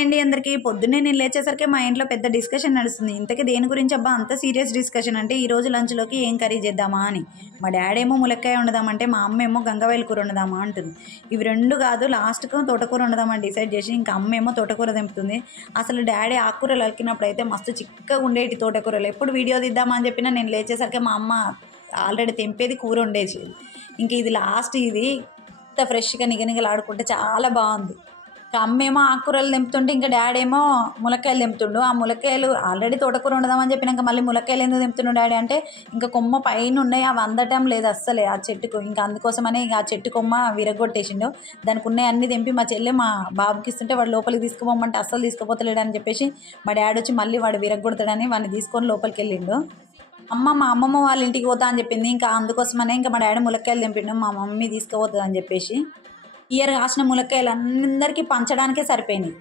అండి అందరికీ పొద్దున్నే నేను లేచేసరికి మా ఇంట్లో పెద్ద డిస్కషన్ నడుస్తుంది. ఇంతకీ దేని గురించి అబ్బా అంత సీరియస్ డిస్కషన్ అంటే ఈరోజు లంచ్లోకి ఏం కర్రీ చేద్దామా అని. మా డాడీ ఏమో ములక్కాయ వండుదామంటే మా అమ్మ ఏమో గంగవాయల కూర వండుదామా అంటుంది. ఇవి రెండు కాదు లాస్ట్కు తోటకూర వండుదామని డిసైడ్ చేసి ఇంకా అమ్మ ఏమో తోటకూర తెంపుతుంది. అసలు డాడీ ఆకుకూరలు అలికినప్పుడు అయితే మస్తు చిక్కగా ఉండేటి తోటకూరలు. ఎప్పుడు వీడియో తీద్దామా అని చెప్పినా నేను లేచేసరికి మా అమ్మ ఆల్రెడీ తెంపేది కూర ఉండేది. ఇంక ఇది లాస్ట్ ఇది ఇంత ఫ్రెష్గా నిగనిగలాడుకుంటే చాలా బాగుంది. అమ్మేమో ఆకుకూరలు తెంపుతుంటే ఇంకా డాడీ ఏమో ములక్కాయలు తెంపుతుండు. ఆ ములక్కాయలు ఆల్రెడీ తోటకూర ఉండదామని చెప్పినాక మళ్ళీ ములక్కాయలు ఎందుకు తెంపుతుండు డాడీ అంటే ఇంకా కొమ్మ పైన ఉన్నాయి అవి అందటం లేదు అస్సలే ఆ చెట్టుకు. ఇంకా అందుకోసమనే ఇంకా ఆ చెట్టు కొమ్మ విరగొట్టేసిండు. దానికి ఉన్నాయి అన్నీ తెంపి మా చెల్లె మా బాబుకి ఇస్తుంటే వాడు లోపలికి తీసుకుపోమంటే అస్సలు తీసుకుపోతలేడు అని చెప్పేసి మా డాడీ వచ్చి మళ్ళీ వాడు విరగొడతాడని వాడిని తీసుకొని లోపలికి వెళ్ళిండు. మా అమ్మమ్మ వాళ్ళ ఇంటికి పోతా అని చెప్పింది. ఇంకా అందుకోసమనే ఇంకా మా డాడీ ములక్కాయలు తెంపిండు. మా మమ్మీ తీసుకుపోతుంది అని చెప్పేసి ఇయర్ కాసిన ములక్కాయలు అందరికీ పంచడానికే సరిపోయినాయి.